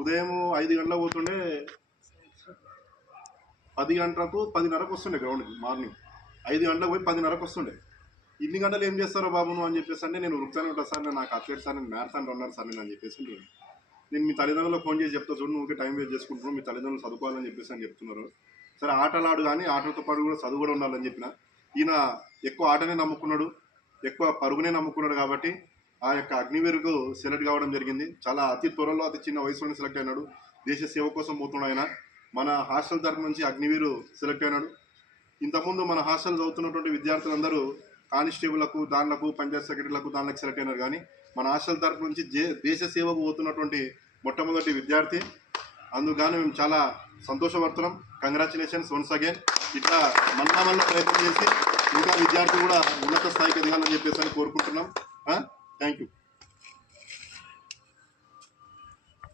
ఉదయం 5 గంటలకు పోతుండే 10 గంటలకు 10:30కు వస్తుండే గ్రౌండ్కి. మార్నింగ్ 5 గంటలకు పోయి 10:30కు వస్తుండే. ఇన్ని గంటలు ఏం చేస్తారో బాబు నువ్వు అని చెప్పేసి అంటే, నేను ఉరుకుతానే ఉంటాను సార్, నాకు అథ్లెట్ సార్, నేను మ్యారథాన్ రన్నర్ సార్ నేను అని చెప్పేసి. నేను మీ తల్లిదండ్రులకు ఫోన్ చేసి చెప్తా చూడు, నువ్వు టైం వేస్ట్ చేసుకుంటున్నావు, మీ తల్లిదండ్రులు చదువుకోవాలని చెప్పేసి అని చెప్తున్నారు. సరే ఆటలు ఆడు, కానీ ఆటలతో పాటు కూడా చదువు కూడా ఉండాలని చెప్పిన. ఈయన ఎక్కువ ఆటనే నమ్ముకున్నాడు, ఎక్కువ పరుగునే నమ్ముకున్నాడు. కాబట్టి ఆ యొక్క అగ్నివీరుకు సెలెక్ట్ కావడం జరిగింది. చాలా అతి త్వరలో, అతి చిన్న వయసులోనే సెలెక్ట్ అయినాడు. దేశ సేవ కోసం పోతున్నాడు ఆయన. మన హాస్టల్ తరఫు నుంచి అగ్నివీరు సెలెక్ట్ అయినాడు. ఇంతకుముందు మన హాస్టల్ చదువుతున్నటువంటి విద్యార్థులందరూ కానిస్టేబుల్లకు, దానిలకు, పంచాయత్ సెక్రటరీలకు, దానిలకు సెలెక్ట్ అయినారు. కానీ మన హాస్టల్ తరఫు నుంచి దేశ సేవకు పోతున్నటువంటి మొట్టమొదటి విద్యార్థి. అందుకని మేము చాలా సంతోషపడుతున్నాం. Congratulations once again. ఇట్లా మళ్ళా ప్రయత్నం చేసి ఇంకా విద్యార్థి కూడా ఉన్నత స్థాయికి ఎదగాలని చెప్పేసి కోరుకుంటున్నాం. Thank you.